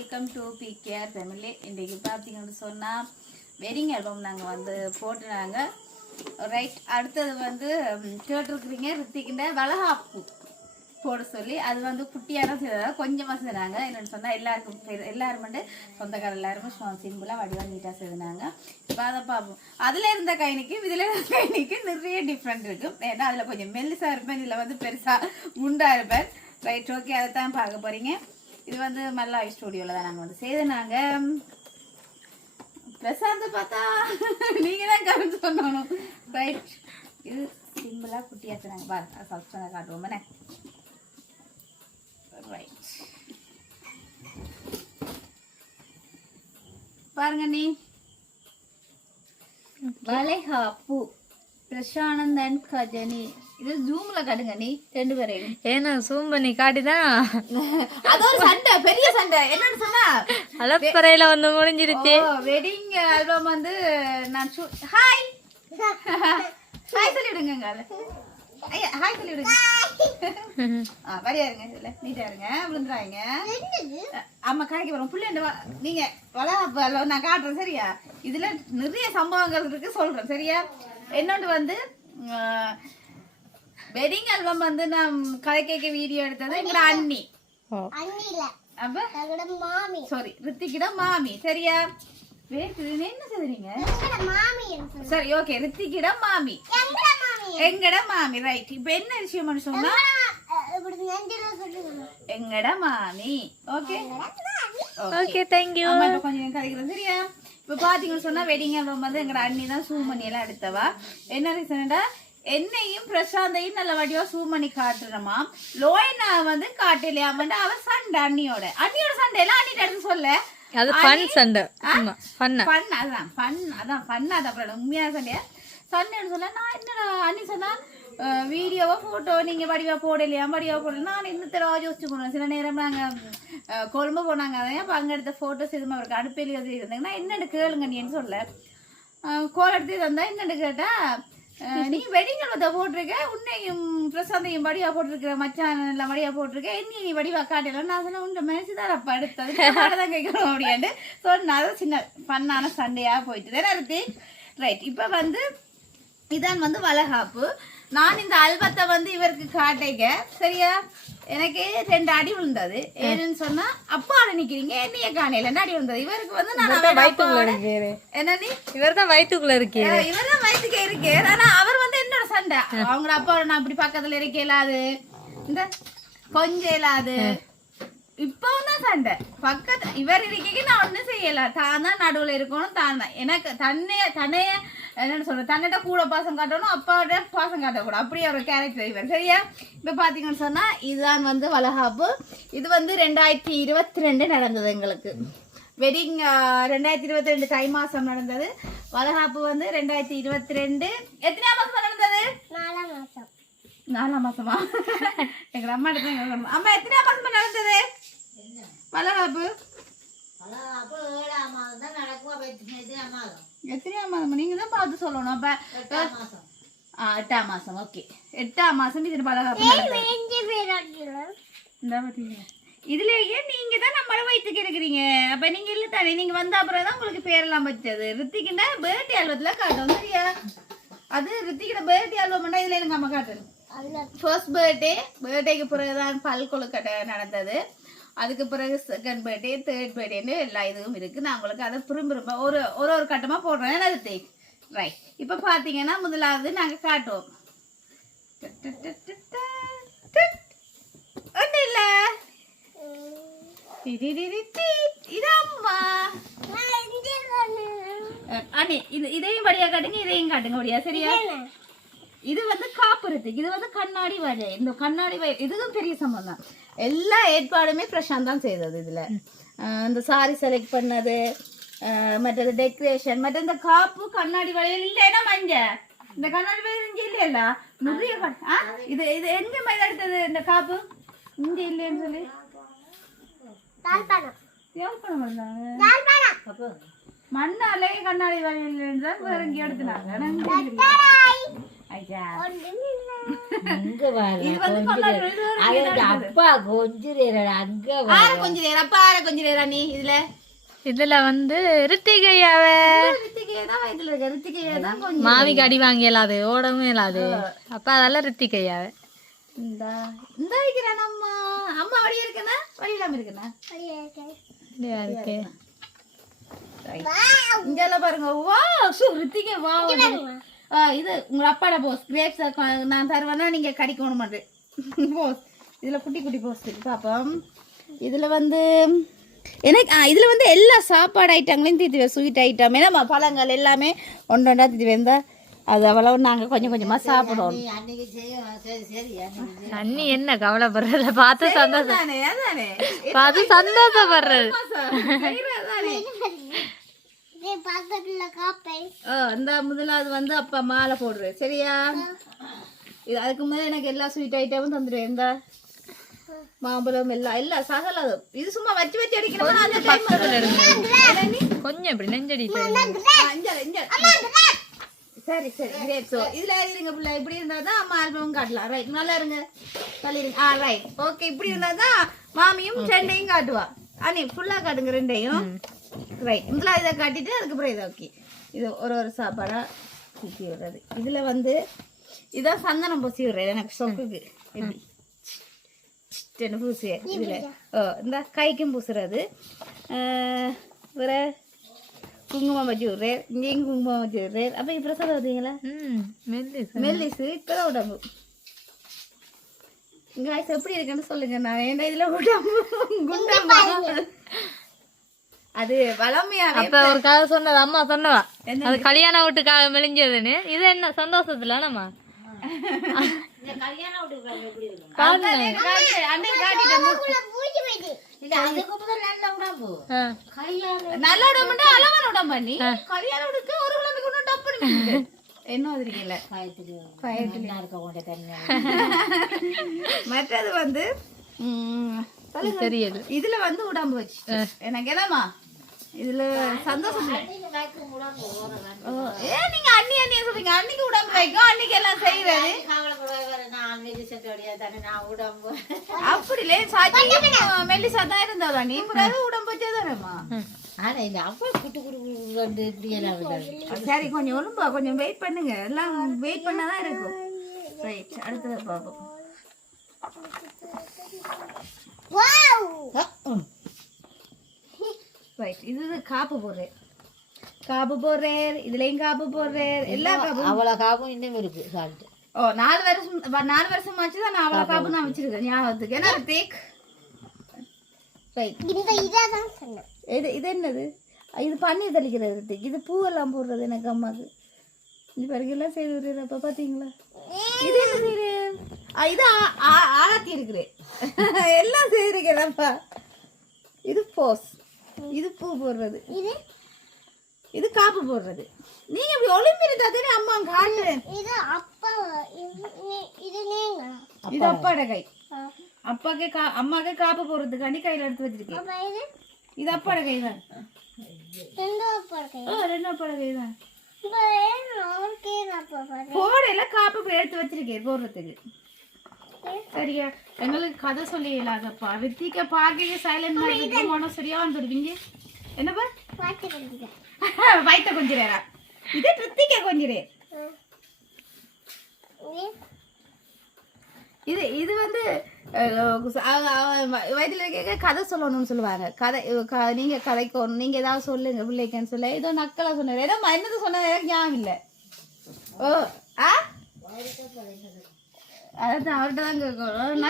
Welcome to PKR family. இன்றைக்கு பார்த்தீங்கன்னு சொன்னால் வெட்டிங் ஆல்பம் நாங்கள் வந்து போட்டுனாங்க. ரைட், அடுத்தது வந்து கேட்டுருக்குறீங்க ரித்திக்கிட்ட வளகாப்பு போட சொல்லி. அது வந்து குட்டியான செய்தாங்க, கொஞ்சமாக செய்தாங்க. என்னென்னு சொன்னால் எல்லாரும் வந்து சொந்தக்கார எல்லாருமே சிம்பிளாக வடிவாக நீட்டாக செய்தாங்க. இப்போ அதை பார்ப்போம். அதில் இருந்த கைனிக்கும் இதில் இருந்த கைனிக்கும் நிறைய டிஃப்ரெண்ட் இருக்கும். ஏன்னா அதில் கொஞ்சம் மெல்லிசாக இருப்பேன், இதில் வந்து பெருசாக குண்டாக இருப்பேன். ரைட், ஓகே, அதை தான் பார்க்க போகிறீங்க. இது வந்து மல்லாய் ஸ்டூடியோவில் தான் நாங்கள் வந்து செய்தனாங்க. பிரசாந்த் பார்த்தா நீங்கள் தான் கருத்து சொன்னோம். ரைட், இது சிம்பிளாக குட்டியாச்சு நாங்கள் பாருங்க. ஃபஸ்ட் அதை காட்டுவோம் தானே. ரைட், பாருங்க நீ வளைகாப்பு பிரசானந்த் அண்ட் கஜனி. இது ஜூம்ல காட்டுங்க நீ ரெண்டு பேரையும். ஏன்னா ஜூம் பண்ணி காட்டிதான் அது ஒரு சண்டை, பெரிய சண்டை. என்னன்னு சொன்னா அலப்பறையில வந்து முடிஞ்சிருச்சு. வெட்டிங் ஆல்பம் வந்து நான் ஹாய் ஹாய் சொல்லிவிடுங்க. ஐயா ஹாய் சொல்லிவிடுங்க. வரையா இருங்க, இல்ல நீட்டா இருங்க, விழுந்துறாங்க. அம்மா காய்க்க வரோம் புள்ள. நீங்க வள நான் காட்டுறேன் சரியா. இதுல நிறைய சம்பவங்கள் இருக்கு சொல்றேன் சரியா. என்னொன்று வந்து வெட்டிங் ஆல்பம் வந்து நான் கதை கேட்க வீடியோ எடுத்தது எங்கட அண்ணி. சாரி, ரித்திக்கிட மாமி சரியா. என்ன சொல்றீங்க? சரி, ஓகே, ரித்திக்கிட மாமி எங்கட மாமி. ரைட், இப்ப என்ன விஷயம் சொன்னா எங்கட மாமி. Okay okay, thank you. கொஞ்சம் கதைக்கிறோம் சரியா. இப்ப பாத்தீங்கன்னு சொன்னா வெட்டிங் ஆல்பம் வந்து எங்கட அண்ணி தான் சூம் பண்ணி எல்லாம் எடுத்தவா. என்ன ரீசன்டா என்னையும் பிரசாந்தையும் நல்ல வடிவா சூம் பண்ணி காட்டுறமா. லோயனா வந்து காட்டலையாம அவ சண்டை அண்ணியோட சண்டை எல்லாம் அண்ணிட்டு எடுத்து சொல்ல. அது ஃபன் சண்டை. ஃபன் அதான் ஃபன், அதான் ஃபன். அது அப்புறம் உண்மையான சண்டையா சண்டைன்னு சொன்னா நான் என்னடா அண்ணி சொன்னா வீடியோவோ போட்டோ நீங்க வடிவா போடலையா வடிவா போடல. நான் இன்னும் யோசிச்சுக்கணும். சில நேரம் நாங்க கொழும்பு போனாங்க, அதையா அப்ப அங்க எடுத்த போட்டோஸ் எதுவும் அவருக்கு அடுப்பேலி இருந்தாங்கன்னா என்னென்னு கேளுங்க நீன்னு சொல்ல. கோல் எடுத்து தந்தா என்னென்னு கேட்டா நீ வெட்டிங் ஆல்பத்தை போட்டிருக்க, உன்னையும் பிரசாந்தையும் வடிவா போட்டிருக்கிற, மச்சான் எல்லாம் வடிவா போட்டிருக்க, என்ன நீ வடிவா காட்டல. நான் சொன்ன உண்ட மனசுதான் அப்ப அடுத்தது தான் கேட்கணும் அப்படின்ட்டு சொன்ன. அது சின்ன ஃபன்னான சண்டையா போயிட்டு தானே இருக்கு. ரைட், இப்ப வந்து இதான் வந்து வளகாப்பு. நான் இந்த ஆல்பத்தை வந்து இவருக்கு காட்டிக்க சரியா. எனக்கு 2 அடி விழுந்தது. ஏன்னு சொன்னா அப்பாவோட நிக்கிறீங்க, என்னைய காணையில அடி விழுந்தது. இவருக்கு வந்து நான் என்ன இவர் தான் வயிற்றுக்குள்ள இருக்கு, இவர் தான் வயிற்றுக்கே இருக்கு. ஆனா அவர் வந்து என்னோட சண்டை. அவங்க அப்பாவோட நான் இப்படி பக்கத்துல இருக்க இயலாது, இந்த கொஞ்சம் இயலாது. இப்பவும் தான் சண்டை பக்கத்து இவர் இருக்க நான் ஒன்னும் செய்யல. தான் தான் நடுவுல இருக்கணும். தான் தான் எனக்கு தன்னைய என்னன்னு சொல்ற தன்னிட்ட கூட பாசம் காட்டணும், அப்பாவோட பாசம் காட்டக்கூடாது. அப்படியே ஒரு கேரக்டர் இவர் சரியா. இப்ப பாத்தீங்கன்னு சொன்னா இதுதான் வந்து வளகாப்பு. இது வந்து 2022 நடந்தது எங்களுக்கு. வெட்டிங் 2022 தை மாசம் நடந்தது. வளகாப்பு வந்து 2022 எத்தனை மாசம் நடந்தது? 4 மாசமா? எங்க அம்மா அம்மா எத்தனை மாசம் நடந்தது வளகாப்பு? எத்தனையாம் மாதம் நீங்க தான் பார்த்து சொல்லணும். அப்ப 8ஆம் மாசம். ஓகே, 8ஆம் மாசம் இது வளகாப்பு. இதுலயே நீங்க தான் நம்மள வயிற்றுக்கு இருக்கிறீங்க. அப்ப நீங்க இல்ல தானே, நீங்க வந்த அப்புறம் தான் உங்களுக்கு பேரெல்லாம் வச்சது. ரித்திக்கிட்ட பர்த்டே ஆல்பத்துல காட்டும் சரியா. அது ரித்திக்கிட்ட பர்த்டே ஆல்பம்னா இதுல எனக்கு அம்மா காட்டுது. ஃபர்ஸ்ட் பர்த்டேக்கு பிறகுதான் பல் கொழுக்கட்டை நடந்தது. அதுக்கு பிறகு செகண்ட் பர்த்டே, தேர்ட் பர்த்டேன்னு எல்லா இதுவும் இருக்கு. நான் உங்களுக்கு அதை திரும்ப ஒரு கட்டமா போடுறேன். அது ரைட். இப்ப பாத்தீங்கன்னா முதலாவது நாங்க காட்டுவோம். ஒண்ணு இல்ல அண்ணே, இதையும் படியா காட்டுங்க, இதையும் காட்டுங்க படியா சரியா. இது வந்து காப்புறதுக்கு, இது வந்து கண்ணாடி வரை. இந்த கண்ணாடி வரை இதுவும் பெரிய சம்பந்தம். எல்லா ஏற்பாடுமே பிரசாந்த் தான் செய்தது. இதுல இந்த சாரி செலக்ட் பண்ணது, மற்றது டெக்கரேஷன், மற்ற இந்த காப்பு கண்ணாடி வளையல் இல்லைன்னா மஞ்ச. இந்த கண்ணாடி வளையல் இங்க இல்லையா நிறைய. இது இது எங்க மயில எடுத்தது இந்த காப்பு? இங்க இல்லைன்னு சொல்லி மண்ணாலே கண்ணாடி வளையல் தான் வேற இங்க எடுத்துனாங்க. ஐயா அங்க பாரு இது வந்து கொண்டாடுறது அது அப்பா கொஞ்சம் அங்க ஆற கொஞ்சம் நேரம் அப்பா ஆற கொஞ்சம் நேரம் நீ இதுல வந்து ரித்திகையாவ ரித்திகையே தான் வயிற்றுல இருக்க ரித்திகையே தான் கொஞ்சம் மாமிக்கு அடி வாங்கி இயலாது ஓடவும் இயலாது அப்ப அதெல்லாம் ரித்திகையாவ இந்த இந்த வைக்கிறேன் அம்மா அம்மா வழியா இருக்கனா வழி இல்லாம இருக்கனா இருக்கு இங்கெல்லாம் பாருங்க வா ரித்திகை வா இது உங்க அப்பாட போஸ் கிரேப்ஸ் நான் தருவேன்னா நீங்க கடிக்கணும் மாட்டேன் போஸ் இதுல குட்டி குட்டி போஸ் இருக்கு பாப்போம் இதுல வந்து எனக்கு இதுல வந்து எல்லா சாப்பாடு ஐட்டங்களையும் தீர்த்து ஸ்வீட் ஐட்டம் ஏன்னா பழங்கள் எல்லாமே ஒன்றா தீர்த்து வந்தா அது அவ்வளவு நாங்க கொஞ்சம் கொஞ்சமா சாப்பிடுவோம் அண்ணி என்ன கவலைப்படுறத பார்த்து சந்தோஷம் பார்த்து சந்தோஷப்படுறது இந்த முதலாவது வந்து அப்பா மாலை போடுறது சரியா இது அதுக்கு முதல்ல எனக்கு எல்லா ஸ்வீட் ஐட்டமும் தந்துடுவேன் இந்த மாம்பழம் எல்லாம் சகலம் இது சும்மா வச்சு வச்சு அடிக்கிறோம் அந்த டைம் கொஞ்சம் இப்படி நெஞ்சடி சரி சரி கிரேட் ஸோ இதுல இருங்க பிள்ளை இப்படி இருந்தா தான் அம்மா ஆல்பம் காட்டலாம் ரைட் நல்லா இருங்க தள்ளிடுங்க ரைட் ஓகே இப்படி இருந்தா தான் மாமியும் ரெண்டையும் காட்டுவா அண்ணி ஃபுல்லா காட்டுங்க ரெண்டையும் ரைட் முதல்ல இதை காட்டிட்டு அதுக்கப்புறம் இதை ஓகே இது ஒரு சாப்பாடா பூசி விடுறது இதுல வந்து இதான் சந்தனம் பூசி விடுறது எனக்கு சொக்குக்கு எப்படி பூசி இதுல இந்த கைக்கும் பூசுறது வேற குங்குமம் வச்சு விடுறேன் இங்கேயும் குங்குமம் வச்சு விடுறேன் அப்போ இப்போ பிரசாதம் வருதுங்களா மெல்லிசு இப்போ உடம்பு காய்ஸ் எப்படி இருக்குன்னு சொல்லுங்க நான் ஏன்டா இதுல உடம்பு குண்டம்பு அது வளமையாவே அப்ப ஒரு கதை சொன்னது அம்மா சொன்னவா அது கல்யாண வீட்டுக்காக மெலிஞ்சதுன்னு இது என்ன சந்தோஷத்துல நம்ம நல்ல உடம்புண்டா அளவான உடம்பு பண்ணி கல்யாண உடம்புக்கு ஒரு கிழமைக்கு டப்பு என்ன இருக்கல மற்றது வந்து தெரியுது இதுல வந்து உடம்பு வச்சு எனக்கு என்னமா இதுல சந்தோஷம் நீங்க அண்ணி அண்ணிய சொல்றீங்க அன்னைக்கு உடம்பு வைக்கும் அன்னைக்கு எல்லாம் செய்யறது அப்படிலே மெல்லிசா தான் இருந்தா நீ உடம்பு வச்சதானேம்மா சரி கொஞ்சம் ஒழும்பா கொஞ்சம் வெயிட் பண்ணுங்க எல்லாம் வெயிட் பண்ணாதான் இருக்கும் ரைட் அடுத்தது பாப்போம் ரைட் இது காப்பு போடுறேன் இதுலயும் காப்பு போடுறேன் எல்லா காப்பும் அவ்வளவு காப்பும் இன்னும் இருக்கு சால்ட் ஓ 4 வருஷமாச்சு தான் நான் அவ்வளவு காப்பு நான் வச்சிருக்கேன் ஞாபகத்துக்கு ஏன்னா தேக் ரைட் இது என்னது இது பன்னீர் தெளிக்கிறது இது பூவெல்லாம் போடுறது எனக்கு அம்மாவுக்கு இது பிறகு எல்லாம் செய்து விடுறது அப்ப பாத்தீங்களா இது என்ன செய்யுது இது ஆராத்தி இருக்கிறேன் எல்லாம் செய்திருக்கிறேன்ப்பா இது போஸ் இது பூ போடுறது இது காப்பு போடுறது நீங்க இப்படி ஒளிம்பிருந்தாதே அம்மா காட்டுறேன் இது அப்பாட கை அப்பாக்கே அம்மாக்கே காப்பு போடுறதுக்காண்டி கையில எடுத்து வச்சிருக்கேன் இது அப்பாட கை தான் ரெண்டு அப்பாட கை தான் போடையில காப்பு எடுத்து வச்சிருக்கேன் போடுறதுக்கு சரியா எங்களுக்கு கதை சொல்லி இல்லாதப்பா ரித்திகா பாக்க சைலண்ட் மனம் சரியா வந்துடுவீங்க என்னப்பா வயிற்ற கொஞ்சிரா இது ரித்திகா கொஞ்சிரே இது வந்து வயதுல இருக்க கதை சொல்லணும்னு சொல்லுவாங்க கதை நீங்க கதைக்கணும் நீங்க ஏதாவது சொல்லுங்க பிள்ளைக்குன்னு சொல்ல ஏதோ நக்கலா சொன்னாரு ஏதோ என்னது சொன்னது எனக்கு ஞாபகம் இல்லை ஓ அதான் அவர்கிட்ட தான் கேட்கணும்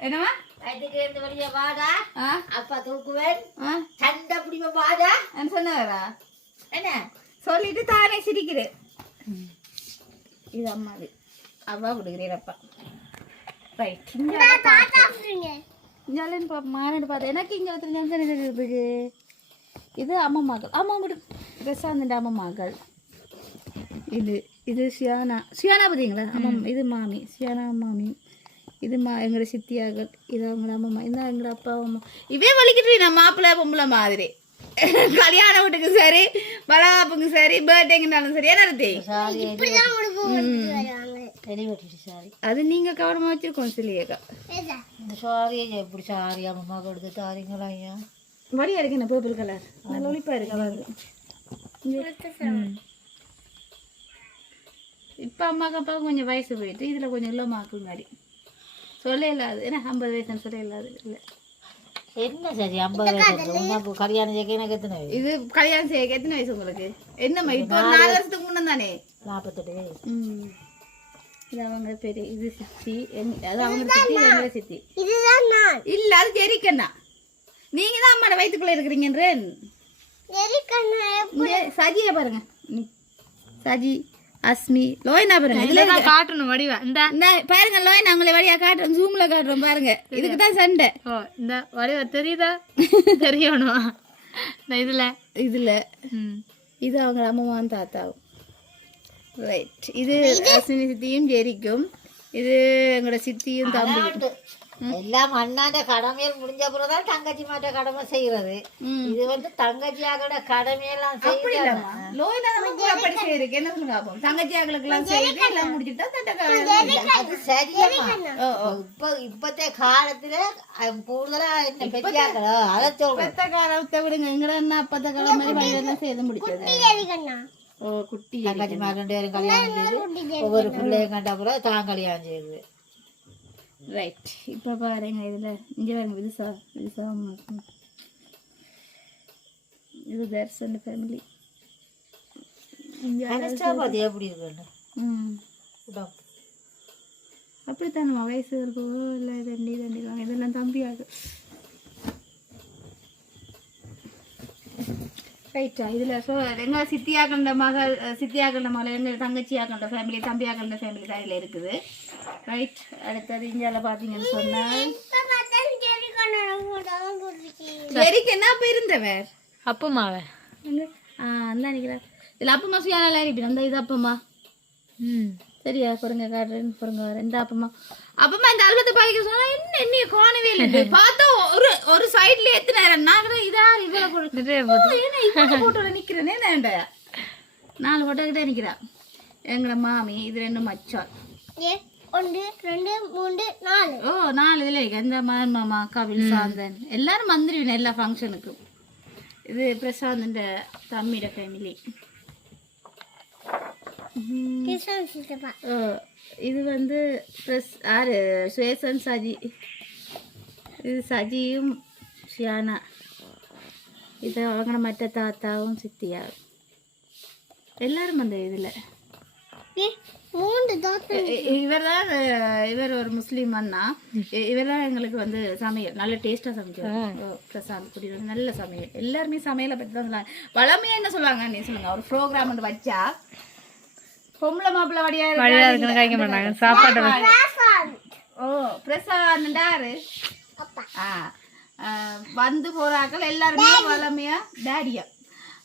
என்னமா வாடா அப்பா தூக்குவேன் சண்டை பிடிப்ப வாடா சொன்னாரா என்ன சொல்லிட்டு தானே சிரிக்கிறேன் இது அம்மாது அவ்வா கொடுக்குறேன் அப்பா ரைட் இங்கே மாநாடு பார்த்தேன் எனக்கு இங்கே ஒருத்தர் இருக்கு இது அம்மா மகள் அம்மா மட்டும் பிரசாந்த் அம்மா மகள் இது சியானா பார்த்தீங்களா அம்மா இது மாமி சியானா மாமி இது எங்களோட சித்தியார்கள் இது அவங்கள அம்மா இது எங்களோட அப்பா அம்மா இவே வலிக்கிட்டு நான் மாப்பிள்ளை பொம்பளை மாதிரி கல்யாண வீட்டுக்கு சரி வளகாப்புக்கு சரி பர்த்டேக்குனாலும் சரி என்ன ரத்தி சாரி அது நீங்க கவனமா வச்சிருக்கோம் சொல்லியக்கா இந்த சாரியை எப்படி சாரி அம்மா கொடுத்து தாரீங்களா ஐயா வடியா இருக்கு என்ன பர்பிள் கலர் நல்ல ஒளிப்பா இருக்கு இப்ப அம்மாக்கு அப்பாவுக்கு கொஞ்சம் வயசு போயிட்டு இதுல கொஞ்சம் இல்ல மாக்கு மாதிரி சொல்ல இல்லாது ஏன்னா 50 வயசுன்னு சொல்ல இல்லாது இல்லை என்ன சரி 50 வயசு உனக்கு கல்யாணம் செய்ய எனக்கு எத்தனை வயசு இது கல்யாணம் செய்ய எத்தனை வயசு உங்களுக்கு என்னம்மா இப்போ 4 வருஷத்துக்கு முன்ன தானே 48 வயசு இது அவங்க பெரிய இது சித்தி அது அவங்க சித்தி எங்க சித்தி இதுதான் நான் இல்ல அது ஜெரிக்கண்ணா நீங்க தான் அம்மாட வயித்துக்குள்ள இருக்கிறீங்கன்றேன் சஜியை பாருங்க சஜி அஸ்மி லோயனா பாருங்க இதுல காட்டணும் வடிவா இந்த பாருங்க லோயனா உங்களை வழியா காட்டுறோம் ஜூம்ல காட்டுறோம் பாருங்க இதுக்கு தான் சண்டை இந்த வடிவா தெரியுதா தெரியணும் இதுல இதுல இது அவங்க அம்மாவும் தாத்தாவும் ரைட் இது அஸ்வினி சித்தியும் ஜெரிக்கும் இது எங்களோட சித்தியும் தம்பி எல்லாம் அண்ணாண்ட கடமையில் முடிஞ்ச பிறகுதான் தங்கச்சி மாட்ட கடமை செய்யறது இது வந்து தங்கச்சியாவோட கடமையெல்லாம் அது சரியா இப்பத்தே காலத்துல கூடுதலா என்ன பெரியாக்களோ அதை சொல்றேன் காலத்தை விடுங்க எங்கட என்ன அப்பத்த காலம் மாதிரி செய்து முடிச்சது குட்டி தங்கச்சி மாட்ட 2 பேரும் கல்யாணம் செய்து ஒவ்வொரு பிள்ளையும் கண்ட பிறகு தான் கல்யாணம் செய்யுது ரைட் இப்போ பாருங்க இதில் இங்கே பாருங்க விதுசா இது தர்சன் ஃபேமிலி எப்படி இருக்கு அப்படித்தான் நம்ம வயசு இருக்கோ இல்லை தண்டிடுவாங்க இதெல்லாம் தம்பியாகு ரைட்டா இதில் ஸோ எங்கள் சித்தியாக்கண்ட மகள் எங்கள் தங்கச்சியாக்கண்ட ஃபேமிலி தம்பியாக்கண்ட ஃபேமிலி தான் இதில் இருக்குது ரைட் அடுத்தது இந்தியாவில் பார்த்தீங்கன்னு சொன்னால் ஜெரிக்கு என்ன அப்போ இருந்தவர் அப்பமாவே அந்த நினைக்கிறேன் இதில் அப்பமா சுயானால இருப்பீங்க அந்த இது அப்பமா சரியா பொறுங்க காட்டுறேன்னு பொறுங்க வர இந்த அப்பமா இந்த அல்வத்தை பாய்க்க சொன்னா என்ன காணவே இல்லை பார்த்தா ஒரு சைட்ல எத்தனை நான் இதா இவ்வளவு போட்டோல நிக்கிறேனே 4 போட்டோ கிட்ட நிக்கிறேன் எங்களோட மாமி இது 2 மச்சான் 1 2 3 4 4 இதுல இருக்கு இந்த மாமா கபில் சாந்தன் எல்லாரும் வந்துருவீங்க எல்லா ஃபங்க்ஷனுக்கும் இது பிரசாந்த் தம்பியோட ஃபேமிலி இது வந்து சுவேசன் சஜி இது சஜியும் ஷியானா இது அவங்க மற்ற தாத்தாவும் சித்தியா எல்லாரும் அந்த இதில் இவர் ஒரு முஸ்லீம் அண்ணா இவர் தான் எங்களுக்கு வந்து சமையல் நல்ல டேஸ்டா சமைக்கிறார் பிரசாந்த் குடி வந்து நல்ல சமையல் எல்லாருமே சமையலை பற்றி தான் சொல்லுவாங்க வளமையா என்ன சொல்லுவாங்க நீ சொல்லுங்க ஒரு ப்ரோக்ராம் வந்து வச்சா பொம்பளை மாப்பிள்ள வடியா கைக்க மாட்டாங்க சாப்பாடு பிரசாந்தாரு வந்து போறாக்கள் எல்லாருமே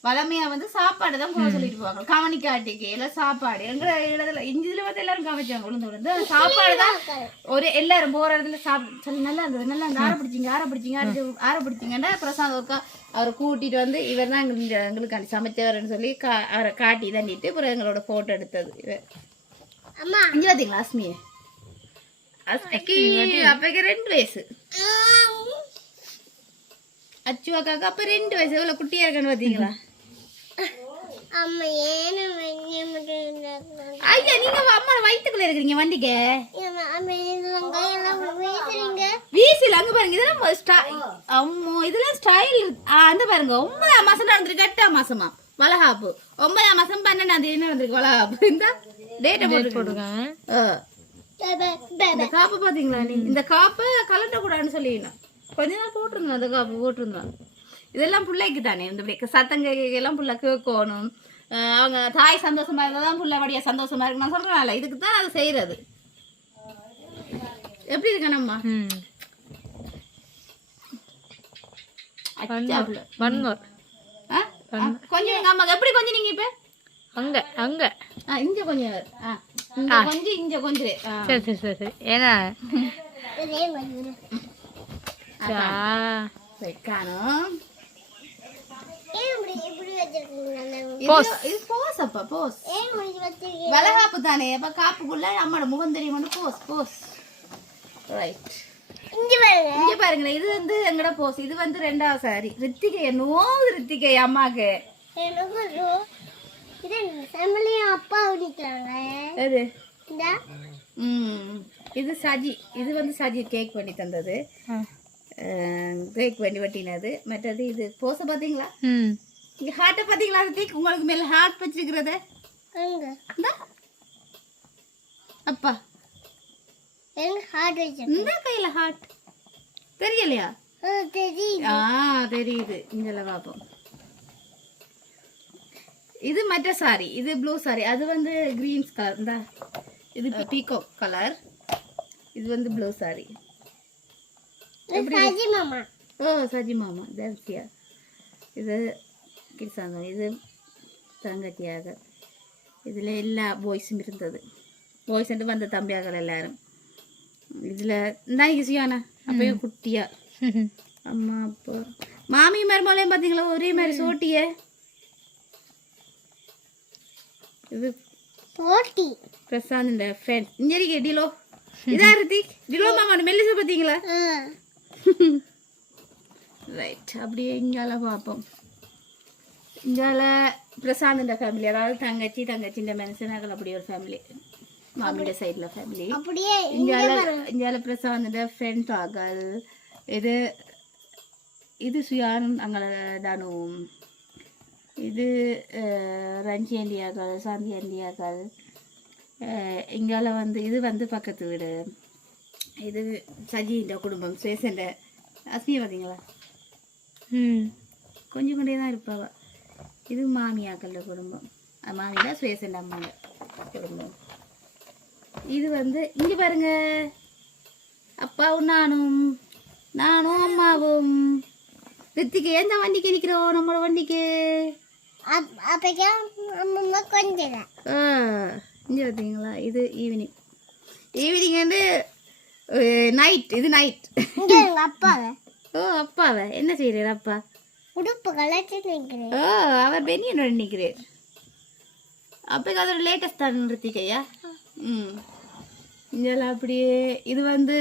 வளமையா வந்து சாப்பாடு தான் போக சொல்லிட்டு போவாங்க கவனிக்காட்டிக்கு எல்லாம் சாப்பாடு எங்க இடத்துல இஞ்சில வந்து எல்லாரும் கவனிச்சாங்க உளுந்து சாப்பாடு தான் ஒரு எல்லாரும் போற இடத்துல சொல்லி நல்லா இருந்தது நல்லா ஆர பிடிச்சிங்கன்னா பிரசாந்த் ஒருக்கா அவரை கூட்டிட்டு வந்து இவர் தான் எங்களுக்கு சமைச்சவர்னு சொல்லி அவரை காட்டி தண்டிட்டு அப்புறம் எங்களோட போட்டோ எடுத்தது இவர் இங்க பாத்தீங்களா அஸ்மியை அப்பக்கு 2 வயசு அச்சு அக்காக்கு அப்ப 2 வயசு எவ்வளவு குட்டியா இருக்கான்னு பாத்தீங்களா ஐயா நீங்க அம்மா வயிற்றுக்குள்ள இருக்கிறீங்க வண்டிக்கு வீசில அங்க பாருங்க இதெல்லாம் இதெல்லாம் ஸ்டைல் அந்த பாருங்க 9ஆம் மாசம் நடந்திருக்கு 8ஆம் மாசமா வளகாப்பு 9ஆம் மாசம் 12ஆம் தேதி நடந்திருக்கு வளகாப்பு இந்த டேட்டை போட்டுருக்காங்க இந்த காப்பு பாத்தீங்களா நீ இந்த காப்பை கலட்ட கூடாதுன்னு சொல்லிடணும் கொஞ்ச நாள் போட்டிருந்தோம் அந்த காப்பு போட்டிருந்தோம் இதெல்லாம் பிள்ளைக்கு தானே இந்த சத்தங்கைக்கெல்லாம் புள்ள கேட்கணும் அவங்க தாய் சந்தோஷமா இருந்தா தான் புள்ள வடியா சந்தோஷமா இருக்கு நான் சொல்றேன் இதுக்கு தான் அது செய்யறது எப்படி இருக்கணும்மா கொஞ்சம் எங்க அம்மா எப்படி கொஞ்சம் நீங்க இப்ப அங்க அங்க இங்க கொஞ்சம் கொஞ்சம் இங்க கொஞ்சம் சரி சரி சரி ஏன்னா காணும் இது போஸ் அப்பா போஸ் வளகாப்பு தானே அப்ப காப்புக்குள்ள அம்மாட முகம் தெரியும் போஸ் ரைட் இங்க பாருங்களேன் இது வந்து எங்கட போஸ் இது வந்து 2வது சாரி ரித்திகை ரித்திகை அம்மாக்கு அப்பா எது இது சஜி இது வந்து சஜி கேக் பண்ணி தந்தது கேக் பண்ணி வெட்டினது மற்றது இது போஸ பாத்தீங்களா இங்க ஹார்ட்ட பாத்தீங்களா ரித்திக் உங்களுக்கு மேல ஹார்ட் வச்சிருக்கிறது அப்பா இந்த கையில ஹார்ட் தெரியலையா தெரியுது இங்கெல்லாம் பாப்போம் இது மற்ற சாரி இது ப்ளூ சாரி அது வந்து கிரீன்ஸ் கலர் இந்த இது பீகோ கலர் இது வந்து ப்ளூ சாரி சஜி மாமா தேவசியா இது கிருஷ்ணா இது தங்கச்சியாக இதில் எல்லா பாய்ஸும் இருந்தது பாய்ஸ் வந்த தம்பியாக்கள் எல்லாரும் இதில் இந்தாங்க சியானா அப்பயே குட்டியா அம்மா அப்பா மாமி மருமலையும் பார்த்தீங்களா ஒரே மாதிரி சோட்டிய இது போட்டி பிரசாந்த் ஃப்ரெண்ட் இங்கே டிலோ இதா ரித்திக் டிலோ மாமா மெல்லிச பார்த்தீங்களா ரைட் அப்படியே இங்கால பார்ப்போம் இங்கால பிரசாந்த் ஃபேமிலி அதாவது தங்கச்சின்ற மனுஷனாக்கள் அப்படி ஒரு ஃபேமிலி மாமியோட சைடில் ஃபேமிலி இங்கால பிரசாந்த் ஃப்ரெண்ட் ஆகல் இது சுயான் அங்கே தானும் இது ரஞ்சி ஆண்டியாக்கள் சாந்தி ஆண்டியாக்கள் இங்கால வந்து இது வந்து பக்கத்து வீடு இது சஜின்ற குடும்பம் சுவேசண்ட அஸ்மியை பார்த்தீங்களா கொஞ்சம் கொண்டே தான் இருப்பாவ இது மாமியாக்கள குடும்பம் மாமியா சுவேசண்ட அம்மாங்க குடும்பம் இது வந்து இங்கே பாருங்க அப்பாவும் நானும் அம்மாவும் ரித்திக்கு எந்த வண்டிக்கு நிற்கிறோம் நம்மளோட வண்டிக்கு இங்கே பார்த்தீங்களா இது ஈவினிங் வந்து நைட் இது நைட் அப்பாவை என்ன செய்கிறார் அப்பா உடுப்பு கலட்டி நிற்கிறேன் அவர் பெனியனோட நிற்கிறார் அப்போ அதோட லேட்டஸ்ட் தான் ரித்திகையா இதெல்லாம் அப்படியே இது வந்து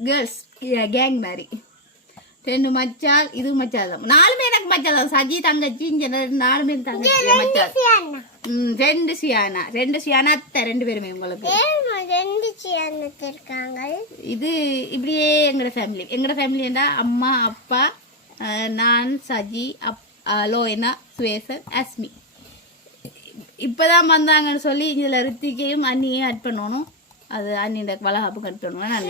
கேர்ள்ஸ் கேங் மாதிரி 2 மச்சால் இது மச்சால் தான் 4 எனக்கு மச்சால் தான் சஜி தங்கச்சி இங்கே 4 தங்கச்சி மச்சால் 2 சியானா அத்தை 2 பேருமே உங்களுக்கு இது இப்படியே எங்களோட ஃபேமிலி என்ன அம்மா அப்பா நான் சஜி லோயனா சுவேசன் அஸ்மி இப்போதான் வந்தாங்கன்னு சொல்லி இதில் ரித்திகையும் அண்ணியும் ஆட் பண்ணணும் அது அண்ணியோட வளகாப்பு கட் பண்ணணும் நான்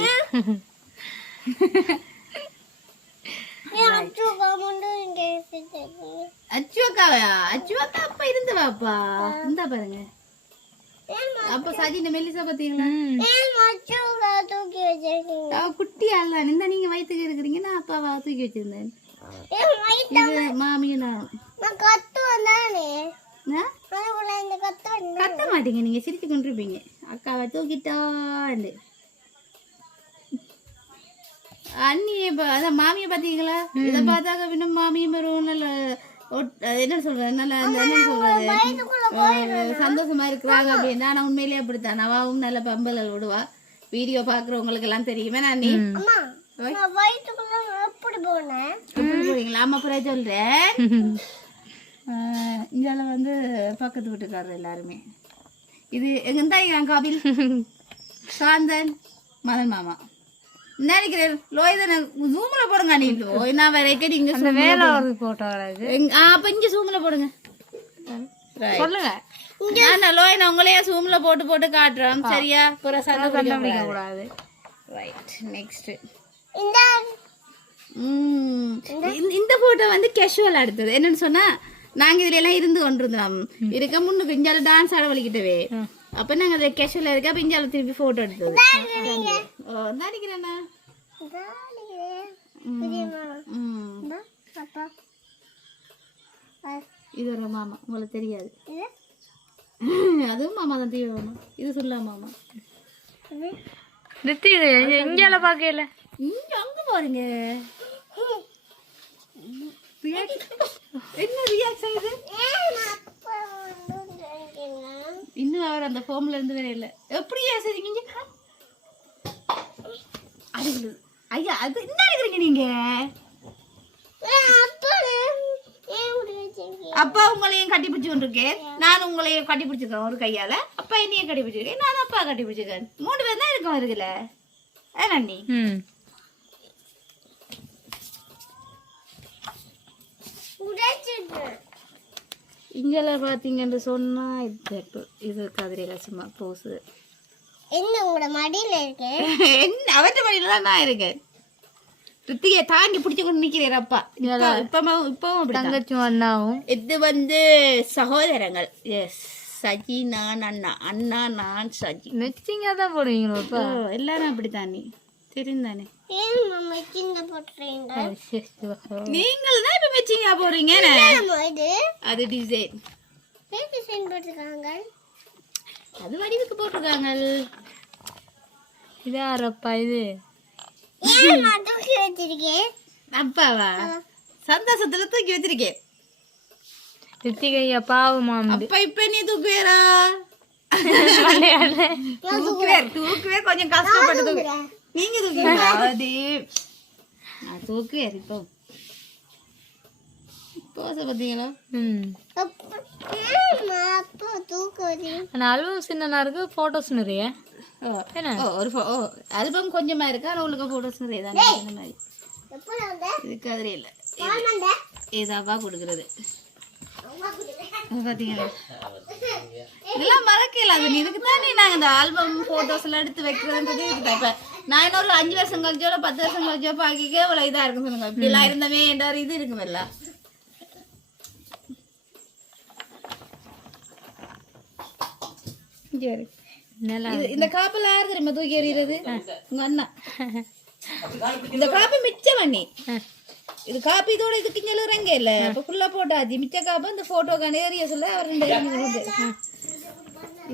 அச்சுவாக்கா அப்பா இருந்து வாப்பா இந்தா பாருங்க அப்ப சஜின மெல்லிசா பாத்தீங்களா குட்டியா இல்ல இந்த நீங்க வயிற்றுக்கு இருக்கிறீங்க நான் அப்பாவா தூக்கி வச்சிருந்தேன் மாமியும் கத்த மாட்டீங்க நீங்க சிரிச்சு கொண்டிருப்பீங்க அக்காவை தூக்கிட்டாண்டு அண்ணி அதான் மாமியை பார்த்தீங்களா இதை பார்த்தாக்க இன்னும் மாமியும் வரும் நல்ல என்ன சொல்றது நல்ல என்ன சொல்றது சந்தோஷமா இருக்கிறாங்க அப்படின்னா நான் உண்மையிலேயே அப்படித்தான் நவாவும் நல்ல பம்பல் விடுவா வீடியோ பாக்குறவங்களுக்கு எல்லாம் தெரியுமே நான் நீ போறீங்களா ஆமா அப்புறம் சொல்றேன் இங்கால வந்து பக்கத்து வீட்டுக்காரர் எல்லாருமே இது எங்க தான் காபில் சாந்தன் மதன் மாமா நினைக்கிறேன் லோய்தான ஜூம்ல போடுங்க நீ லோய் நான் வரைக்கும் நீங்க வேலை போட்டோ அப்ப இங்க ஜூம்ல போடுங்க சொல்லுங்க நான் லோய் நான் உங்களையே ஜூம்ல போட்டு காட்டுறோம் சரியா புற சண்டை கூடாது ரைட் நெக்ஸ்ட் இந்த போட்டோ வந்து கேஷுவல் எடுத்தது என்னன்னு சொன்னா நாங்க இதுல எல்லாம் இருந்து கொண்டிருந்தோம் இருக்க முன்னுக்கு இஞ்சால டான்ஸ் ஆட வலிக்கிட்டவே அப்ப நாங்க அதை கேஷுவலா இருக்க அப்ப இஞ்சால திருப்பி போட்டோ எடுத்தது இது ஒரு மாமா உங்களுக்கு தெரியாது அதுவும் மாமா தான் தீவனம் இது சொல்லலாம் மாமா இங்கால பாக்கல இங்க அங்க பாருங்க என்ன ரியாக்ஷன் இது அந்த ஃபோம்ல இருந்து வரையில எப்படி யோசிக்கிறீங்க அது விழுது. ஐயா அது என்ன எடுக்கிறீங்க நீங்க அப்பா உங்களையும் கட்டி பிடிச்சு கொண்டிருக்கேன் நான் உங்களையும் கட்டி பிடிச்சிருக்கேன் ஒரு கையால அப்பா என்னையும் கட்டி பிடிச்சிருக்கேன் நான் அப்பா கட்டி பிடிச்சிருக்கேன் 3 பேர் தான் இருக்கோம் இருக்குல்ல ஏண்ணி இங்கெல்லாம் பார்த்தீங்கன்னு சொன்னா இது கதிரையில சும்மா போஸு என்ன உங்களோட மடியில இருக்கு என்ன அவற்ற மடியில தான் நான் இருக்கேன் ரித்திகை தாங்கி பிடிச்சு கொண்டு நிக்கிறேன் அப்பா இப்பவும் தங்கச்சி அண்ணாவும் இது வந்து சகோதரங்கள் எஸ் சஜி நான் அண்ணா அண்ணா நான் சஜி மெச்சிங்கா தான் போடுவீங்களோ அப்பா எல்லாரும் அப்படித்தான் நீ தெரிந்தானே நீங்கள் தான் இப்ப மெச்சிங்கா போறீங்க அது டிசைன் அது வடிவுக்கு போட்டிருக்காங்க இதாரப்பா இது அப்பாவா சந்தோஷத்துல தூக்கி வச்சிருக்கேன் ரித்திகையா பாவமாம் அப்பா இப்ப நீ தூக்குவேரா தூக்குவே கொஞ்சம் கஷ்டப்பட்டு தூக்கு நீங்க தூக்குவீங்களா அது நான் தூக்குவேன் இப்போ போச பாத்தீங்களா ஆல்பம் சின்னனா இருக்கு போட்டோஸ் நிறைய ஒரு ஆல்பம் கொஞ்சமா இருக்கு ஆனா உங்களுக்கு போட்டோஸ் நிறைய தானே இந்த மாதிரி இதுக்கு அதில் இல்லை இதாப்பா கொடுக்குறது பாத்தீங்களா இதெல்லாம் மறக்கல அது இதுக்கு தானே நாங்க இந்த ஆல்பம் போட்டோஸ் எல்லாம் எடுத்து வைக்கிறதுன்றது இருக்குதா இப்ப நான் இன்னொரு 5 வருஷம் கழிச்சோ 10 வருஷம் கழிச்சோ பாக்கிக்க இவ்வளவு இதா இருக்கும் சொல்லுங்க இப்படி எல்லாம் இருந்தவே என்ற இது இருக்குமில்ல இந்த காப்பெல்லாம் யாரு தெரியுமா தூக்கி எறிகிறது உங்க அண்ணா இந்த காப்பி மிச்சம் பண்ணி இது காப்பி இதோட இது கிஞ்சலுறங்க இல்ல அப்ப ஃபுல்லா போட்டாச்சு மிச்ச காப்பி இந்த போட்டோக்கான ஏரியா சொல்ல அவர் 2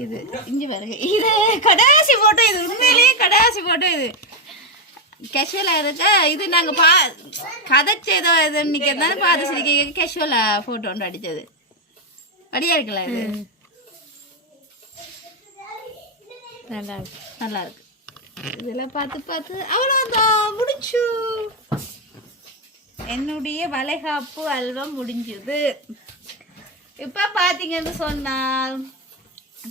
இது இஞ்சி பாருங்க இது கடைசி போட்டோ இது உண்மையிலேயே கடைசி போட்டோ இது கேஷுவலா இருக்கா இது நாங்க கதைச்சதோ இது இன்னைக்கு தானே பார்த்து சிரிக்க கேஷுவலா போட்டோ ஒன்று அடிச்சது அடியா இருக்குல்ல இது நல்லா இருக்கு இதெல்லாம் பார்த்து அவ்வளோதான் முடிச்சு என்னுடைய வளைகாப்பு ஆல்பம் முடிஞ்சது இப்ப பாத்தீங்கன்னு சொன்னால்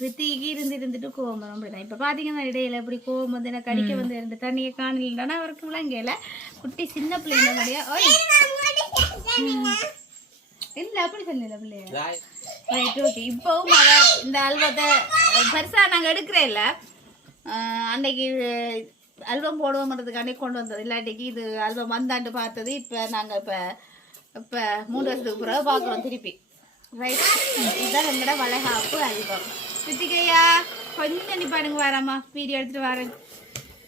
ரித்திக்கு இருந்துட்டு கோவம் வரும் அப்படின்னா இப்ப பாத்தீங்கன்னா இடையில இப்படி கோவம் வந்து எனக்கு அடிக்க வந்து இருந்த தண்ணியை காணலன்னா அவருக்கு விளங்கல குட்டி சின்ன பிள்ளைங்க மாதிரியா இல்ல அப்படி சொல்லல பிள்ளையா ரைட் ஓகே இப்பவும் இந்த ஆல்பத்தை பெருசா நாங்க எடுக்கிறேன் இல்ல அன்னைக்கு இது ஆல்பம் போடுவோம்ன்றதுக்காண்டி கொண்டு வந்தது இல்லாட்டிக்கு இது ஆல்பம் வந்தாண்டு பார்த்தது இப்போ நாங்கள் இப்போ 3 வருஷத்துக்கு பிறகு பார்க்குறோம் திருப்பி ரைட் இதுதான் எங்களோட வளைகாப்பு ஆல்பம் ரித்திகையா கொஞ்சம் நீ பாருங்க வராமா வீடியோ எடுத்துட்டு வரேன்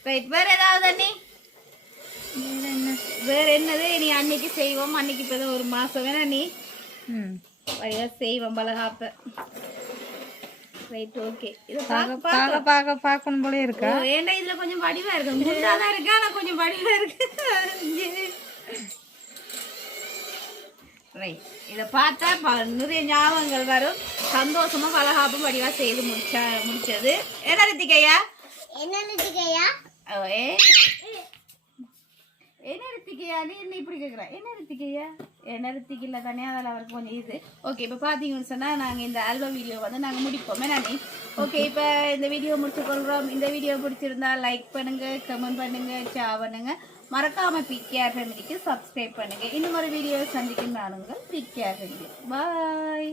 ரைட் வேற ஏதாவது அண்ணி வேற என்னது நீ அன்னைக்கு செய்வோம் அன்னைக்கு இப்போ ஒரு மாதம் வேணா நீ வழியா செய்வோம் வளைகாப்பை ரைட் ஓகே இது பார்க்கணும் போல இருக்கா ஏன்னா இதுல கொஞ்சம் வடிவா இருக்கு முட்டாதான் இருக்கு ஆனா கொஞ்சம் வடிவா இருக்கு ரைட் இதை பார்த்தா நிறைய ஞாபகங்கள் வரும் சந்தோஷமா வளகாப்பும் வடிவா செய்து முடிச்சது என்ன ரித்திகையா என்ன ரித்திகையா நீ என்ன இப்படி கேட்குற என்ன ரித்திகையில் தானே அதில் அவருக்கு கொஞ்சம் இது ஓகே இப்போ பார்த்தீங்கன்னு சொன்னால் நாங்கள் இந்த ஆல்பம் வீடியோ வந்து நாங்கள் முடிப்போமே நானே ஓகே இப்போ இந்த வீடியோ முடிச்சுக்கொள்கிறோம் இந்த வீடியோ பிடிச்சிருந்தா லைக் பண்ணுங்கள் கமெண்ட் பண்ணுங்கள் ஷேர் பண்ணுங்கள் மறக்காமல் பிகேஆர் ஃபேமிலிக்கு சப்ஸ்கிரைப் பண்ணுங்கள் இன்னும் ஒரு வீடியோ சந்திக்கும் நானுங்கள் பிகேஆர் ஃபேமிலி பாய்